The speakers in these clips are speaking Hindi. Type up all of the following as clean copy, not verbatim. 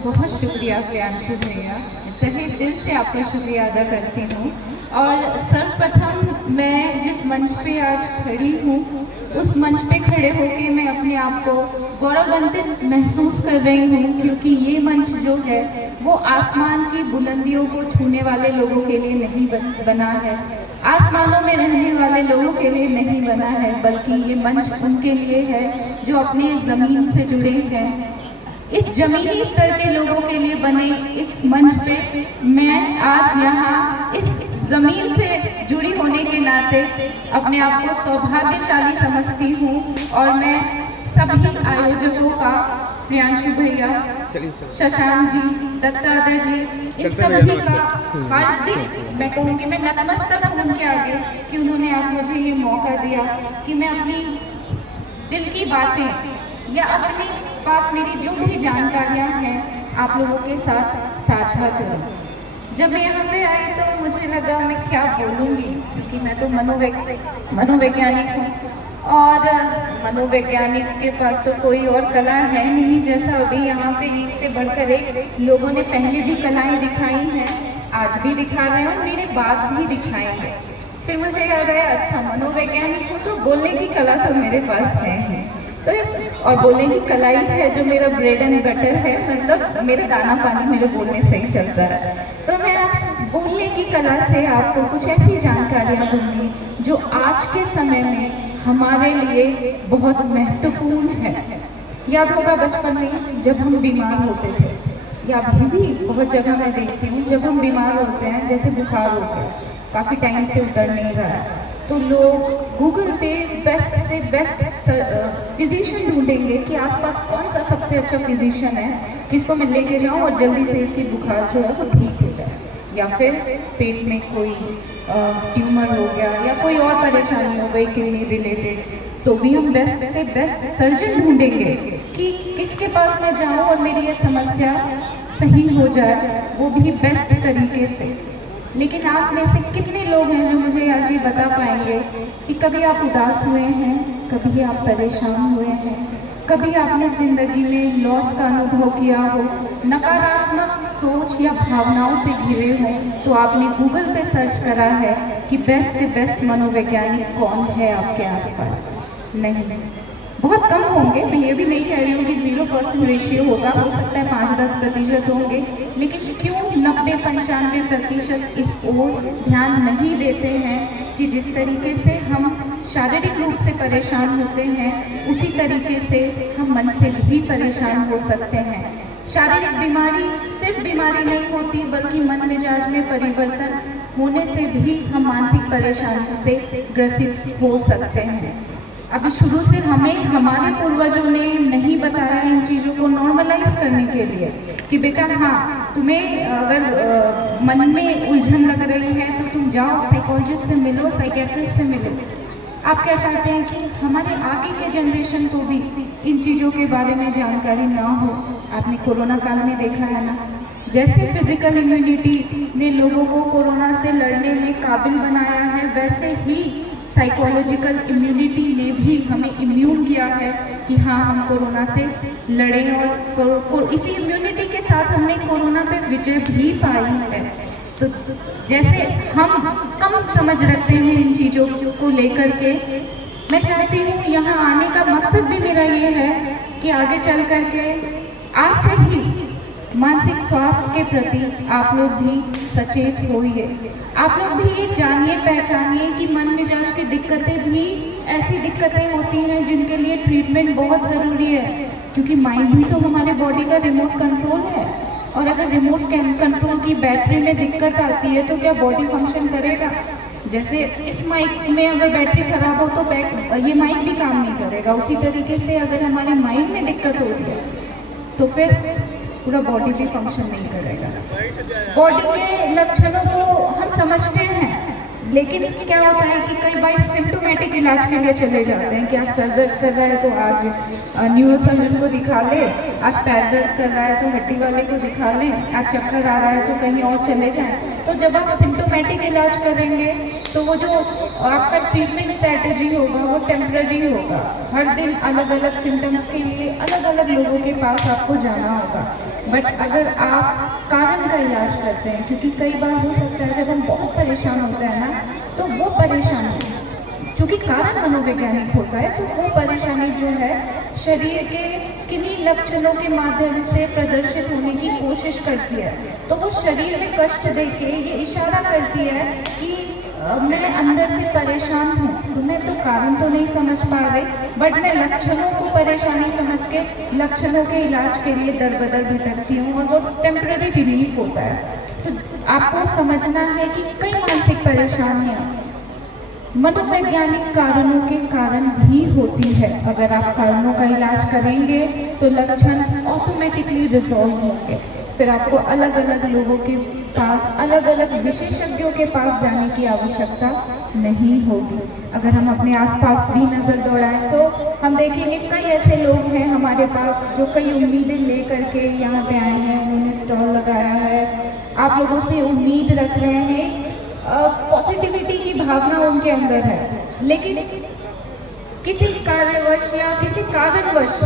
बहुत शुक्रिया प्रियांशु भैया, तहे दिल से आपका शुक्रिया अदा करती हूँ। और सर्वप्रथम मैं जिस मंच पे आज खड़ी हूँ, उस मंच पे खड़े होके मैं अपने आप को गौरवान्वित महसूस कर रही हूँ, क्योंकि ये मंच जो है वो आसमान की बुलंदियों को छूने वाले लोगों के लिए नहीं बना है, आसमानों में रहने वाले लोगों के लिए नहीं बना है, बल्कि ये मंच उनके लिए है जो अपने ज़मीन से जुड़े हैं। इस जमीनी स्तर के लोगों के लिए बने इस मंच पे मैं आज यहाँ इस ज़मीन से जुड़ी होने के नाते अपने आप को सौभाग्यशाली समझती हूँ। और मैं सभी आयोजकों का, प्रियांशु भैया, शशांक जी, दत्तादा जी, इन सभी का हार्दिक, मैं कहूँगी मैं नतमस्तक हूँ उनके आगे कि उन्होंने आज मुझे ये मौका दिया कि मैं अपनी दिल की बातें या अपने पास मेरी जो भी जानकारियाँ हैं आप लोगों के साथ साझा करूँ। जब मैं यहाँ पे आई तो मुझे लगा मैं क्या बोलूँगी, क्योंकि मैं तो मनोवैज्ञानिक हूँ और मनोवैज्ञानिक के पास तो कोई और कला है नहीं। जैसा अभी यहाँ पे एक से बढ़कर एक लोगों ने पहले भी कलाएँ दिखाई हैं, आज भी दिखा रहे हैं और मेरे बाद भी दिखाए हैं। फिर मुझे याद आया, अच्छा मनोवैज्ञानिक हूँ तो बोलने की कला तो मेरे पास है। तो इस और बोलने की कला ही है जो मेरा ब्रेड एंड बटर है, मतलब मेरा दाना पानी मेरे बोलने से ही चलता है। तो मैं आज बोलने की कला से आपको कुछ ऐसी जानकारियाँ दूंगी जो आज के समय में हमारे लिए बहुत महत्वपूर्ण है। याद होगा बचपन में जब हम बीमार होते थे, या अभी भी बहुत जगह मैं देखती हूँ जब हम बीमार होते हैं, जैसे बुखार हो गया, काफ़ी टाइम से उतर नहीं रहा है, तो लोग गूगल पे बेस्ट से बेस्ट फिजिशियन ढूंढेंगे कि आसपास कौन सा सबसे अच्छा फिजिशियन है किसको मैं लेके जाऊं और जल्दी से इसकी बुखार जो है वो ठीक हो जाए। या फिर पेट में कोई ट्यूमर हो गया या कोई और परेशानी हो गई किडनी रिलेटेड, तो भी हम बेस्ट से बेस्ट सर्जन ढूंढेंगे कि किसके पास मैं जाऊँ और मेरी ये समस्या सही हो जाए, वो भी बेस्ट तरीके से। लेकिन आप में से कितने लोग हैं जो मुझे आज ये बता पाएंगे कि कभी आप उदास हुए हैं, कभी आप परेशान हुए हैं, कभी आपने ज़िंदगी में लॉस का अनुभव किया हो, नकारात्मक सोच या भावनाओं से घिरे हो, तो आपने गूगल पे सर्च करा है कि बेस्ट से बेस्ट मनोवैज्ञानिक कौन है आपके आसपास? नहीं, बहुत कम होंगे। मैं ये भी नहीं कह रही हूँ कि 0% रेशियो होगा, हो सकता है 5-10% होंगे, लेकिन क्यों 90-95% इस ओर ध्यान नहीं देते हैं कि जिस तरीके से हम शारीरिक रूप से परेशान होते हैं उसी तरीके से हम मन से भी परेशान हो सकते हैं। शारीरिक बीमारी सिर्फ बीमारी नहीं होती, बल्कि मन मिजाज में परिवर्तन होने से भी हम मानसिक परेशानियों से ग्रसित हो सकते हैं। अभी शुरू से हमें हमारे पूर्वजों ने नहीं बताया इन चीज़ों को नॉर्मलाइज करने के लिए कि बेटा हाँ, तुम्हें अगर मन में उलझन लग रही है तो तुम जाओ साइकोलॉजिस्ट से मिलो, साइकेट्रिस्ट से मिलो। आप क्या चाहते हैं कि हमारे आगे के जनरेशन को भी इन चीज़ों के बारे में जानकारी ना हो? आपने कोरोना काल में देखा है ना, जैसे फिजिकल इम्यूनिटी ने लोगों को कोरोना से लड़ने में काबिल बनाया है, वैसे ही साइकोलॉजिकल इम्यूनिटी ने भी हमें इम्यून किया है कि हाँ, हम कोरोना से लड़ें और इसी इम्यूनिटी के साथ हमने कोरोना पे विजय भी पाई है। तो जैसे हम कम समझ रखते हैं इन चीज़ों को लेकर के, मैं चाहती हूँ यहाँ आने का मकसद भी मेरा ये है कि आगे चल कर के आज से ही मानसिक स्वास्थ्य के प्रति आप लोग भी सचेत होइए। आप लोग भी ये जानिए पहचानिए कि मन मिजाज की दिक्कतें भी ऐसी दिक्कतें होती हैं जिनके लिए ट्रीटमेंट बहुत ज़रूरी है, क्योंकि माइंड ही तो हमारे बॉडी का रिमोट कंट्रोल है। और अगर रिमोट कंट्रोल की बैटरी में दिक्कत आती है तो क्या बॉडी फंक्शन करेगा? जैसे इस माइक में अगर बैटरी खराब हो तो ये माइक भी काम नहीं करेगा। उसी तरीके से अगर हमारे माइंड में दिक्कत हो रही है तो फिर पूरा बॉडी भी फंक्शन नहीं करेगा। बॉडी के लक्षणों को हम समझते हैं, लेकिन क्या होता है कि कई बार सिम्टोमेटिक इलाज के लिए चले जाते हैं कि आज सर दर्द कर रहा है तो आज न्यूरोसर्जन को दिखा ले, आज पैर दर्द कर रहा है तो हड्डी वाले को दिखा लें, आज चक्कर आ रहा है तो कहीं और चले जाएं। तो जब आप सिम्टोमेटिक इलाज करेंगे तो वो जो आपका ट्रीटमेंट स्ट्रैटेजी होगा वो टेम्पररी होगा। हर दिन अलग अलग सिम्टम्स के लिए अलग अलग लोगों के पास आपको जाना होगा। बट अगर आप कारण का इलाज करते हैं, क्योंकि कई बार हो सकता है जब हम बहुत परेशान होते हैं ना, तो वो परेशानी चूँकि कारण मनोवैज्ञानिक होता है, तो वो परेशानी जो है शरीर के किन्हीं लक्षणों के माध्यम से प्रदर्शित होने की कोशिश करती है। तो वो शरीर में कष्ट देके ये इशारा करती है कि मैं अंदर से परेशान हूँ। तो मैं तो कारण तो नहीं समझ पा रही, बट मैं लक्षणों को परेशानी समझ के लक्षणों के इलाज के लिए दर बदर भटकती हूँ, और वो टेम्पररी रिलीफ होता है। तो आपको समझना है कि कई मानसिक परेशानियाँ मनोवैज्ञानिक कारणों के कारण भी होती है। अगर आप कारणों का इलाज करेंगे तो लक्षण ऑटोमेटिकली रिजॉल्व होंगे। फिर आपको अलग अलग लोगों के पास, अलग अलग विशेषज्ञों के पास जाने की आवश्यकता नहीं होगी। अगर हम अपने आसपास भी नज़र दौड़ाएं तो हम देखेंगे कई ऐसे लोग हैं हमारे पास जो कई उम्मीदें ले करके यहाँ पे आए हैं, उन्होंने स्टॉल लगाया है, आप लोगों से उम्मीद रख रहे हैं, पॉजिटिविटी की भावना उनके अंदर है, लेकिन किसी कार्यवश या किसी कारणवश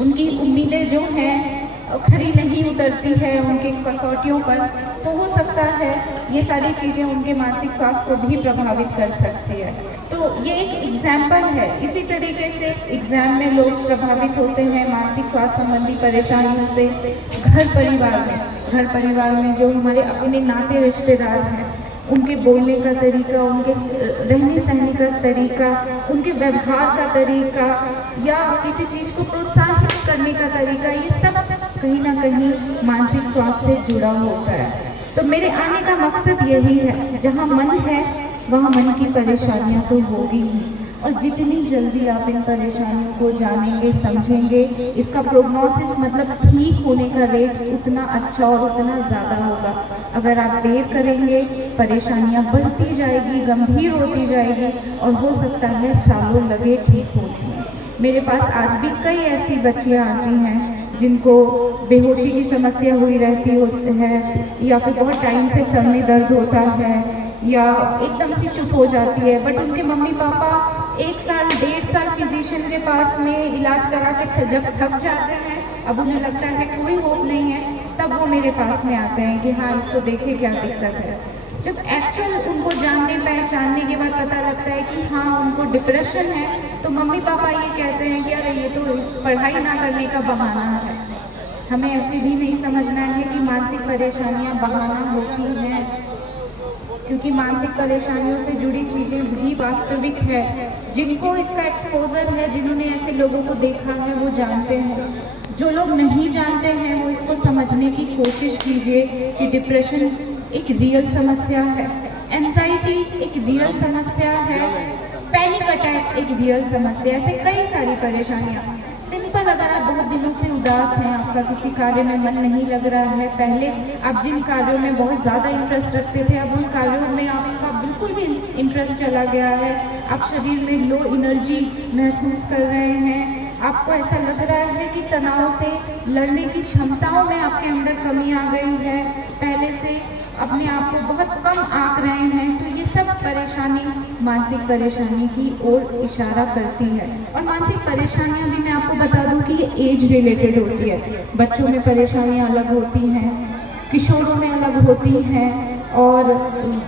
उनकी उम्मीदें जो हैं खरी नहीं उतरती है उनके कसौटियों पर। तो हो सकता है ये सारी चीज़ें उनके मानसिक स्वास्थ्य को भी प्रभावित कर सकती है। तो ये एक एग्जाम्पल है। इसी तरीके से एग्ज़ाम में लोग प्रभावित होते हैं मानसिक स्वास्थ्य संबंधी परेशानियों से। घर परिवार में जो हमारे अपने नाते रिश्तेदार हैं, उनके बोलने का तरीका, उनके रहने सहने का तरीका, उनके व्यवहार का तरीका, या किसी चीज़ को प्रोत्साहित करने का तरीका, ये सब कहीं ना कहीं मानसिक स्वास्थ्य से जुड़ा होता है। तो मेरे आने का मकसद यही है, जहाँ मन है वहाँ मन की परेशानियाँ तो होगी ही, और जितनी जल्दी आप इन परेशानियों को जानेंगे, समझेंगे, इसका प्रोग्नोसिस मतलब ठीक होने का रेट उतना अच्छा और उतना ज़्यादा होगा। अगर आप देर करेंगे परेशानियां बढ़ती जाएगी, गंभीर होती जाएगी, और हो सकता है सालों लगे ठीक होने में। मेरे पास आज भी कई ऐसी बच्चियां आती हैं जिनको बेहोशी की समस्या हुई रहती है, या फिर बहुत टाइम से सर में दर्द होता है, या एकदम से चुप हो जाती है, बट उनके मम्मी पापा 1 साल 1.5 साल फिजिशियन के पास में इलाज करा के जब थक जाते हैं, अब उन्हें लगता है कोई होप नहीं है, तब वो मेरे पास में आते हैं कि हाँ इसको देखे क्या दिक्कत है। जब एक्चुअल उनको जानने पहचानने के बाद पता लगता है कि हाँ उनको डिप्रेशन है, तो मम्मी पापा ये कहते हैं कि अरे ये तो पढ़ाई ना करने का बहाना है। हमें ऐसे भी नहीं समझना है कि मानसिक परेशानियाँ बहाना होती हैं, क्योंकि मानसिक परेशानियों से जुड़ी चीज़ें भी वास्तविक है। जिनको इसका एक्सपोजर है, जिन्होंने ऐसे लोगों को देखा है, वो जानते हैं। जो लोग नहीं जानते हैं वो इसको समझने की कोशिश कीजिए कि डिप्रेशन एक रियल समस्या है, एंजाइटी एक रियल समस्या है, पैनिक अटैक एक रियल समस्या, ऐसे कई सारी परेशानियाँ। सिंपल, अगर आप बहुत दिनों से उदास हैं, आपका किसी कार्य में मन नहीं लग रहा है, पहले आप जिन कार्यों में बहुत ज़्यादा इंटरेस्ट रखते थे, अब उन कार्यों में आपका बिल्कुल भी इंटरेस्ट चला गया है, आप शरीर में लो एनर्जी महसूस कर रहे हैं, आपको ऐसा लग रहा है कि तनाव से लड़ने की क्षमताओं में आपके अंदर कमी आ गई है, पहले से अपने आप को बहुत कम आंक रहे हैं, तो ये सब परेशानी मानसिक परेशानी की ओर इशारा करती है। और मानसिक परेशानियां भी मैं आपको बता दूं कि ये एज रिलेटेड होती है। बच्चों में परेशानियां अलग होती हैं, किशोरों में अलग होती हैं, और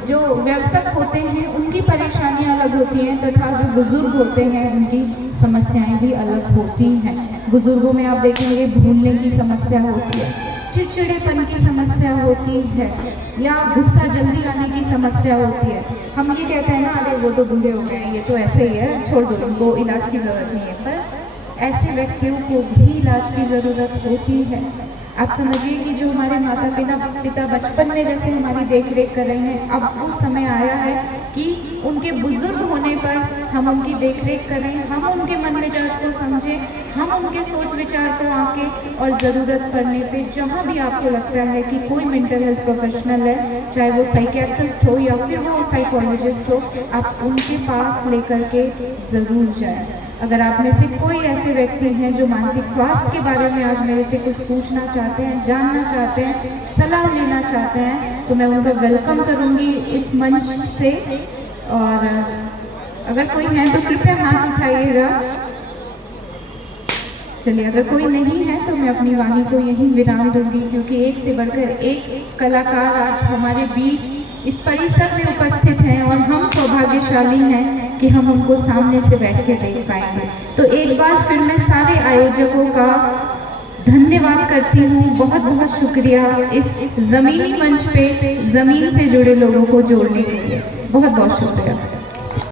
जो वयस्क होते हैं उनकी परेशानियां अलग होती हैं, तथा जो बुज़ुर्ग होते हैं उनकी समस्याएं भी अलग होती हैं। बुज़ुर्गों में आप देखेंगे भूलने की समस्या होती है, चिड़चिड़ेपन की समस्या होती है, या गुस्सा जल्दी आने की समस्या होती है। हम ये कहते हैं ना, अरे वो तो बूढ़े हो गए, ये तो ऐसे ही है, छोड़ दो, इनको इलाज की ज़रूरत नहीं है। पर ऐसे व्यक्तियों को भी इलाज की ज़रूरत होती है। आप समझिए कि जो हमारे माता पिता बचपन में जैसे हमारी देख रेख कर रहे हैं, अब वो समय आया है कि उनके बुजुर्ग होने पर हम उनकी देख रेख करें, हम उनके मन मिजाज को समझें, हम उनके सोच विचार को आके, और ज़रूरत पड़ने पे जहाँ भी आपको लगता है कि कोई मेंटल हेल्थ प्रोफेशनल है, चाहे वो साइकियाट्रिस्ट हो या फिर वो साइकोलॉजिस्ट हो, आप उनके पास लेकर के ज़रूर जाएं। अगर आप में से कोई ऐसे व्यक्ति हैं जो मानसिक स्वास्थ्य के बारे में आज मेरे से कुछ पूछना चाहते हैं, जानना चाहते हैं, सलाह लेना चाहते हैं, तो मैं उनका वेलकम करूंगी इस मंच से। और अगर कोई है तो कृपया हाथ उठाइएगा। चलिए, अगर कोई नहीं है तो मैं अपनी वाणी को यहीं विराम दूंगी, क्योंकि एक से बढ़कर एक कलाकार आज हमारे बीच इस परिसर में उपस्थित हैं और हम सौभाग्यशाली हैं कि हम उनको सामने से बैठ के देख पाएंगे। तो एक बार फिर मैं सारे आयोजकों का धन्यवाद करती हूँ, बहुत बहुत शुक्रिया इस ज़मीनी मंच पे ज़मीन से जुड़े लोगों को जोड़ने के लिए, बहुत बहुत शुक्रिया।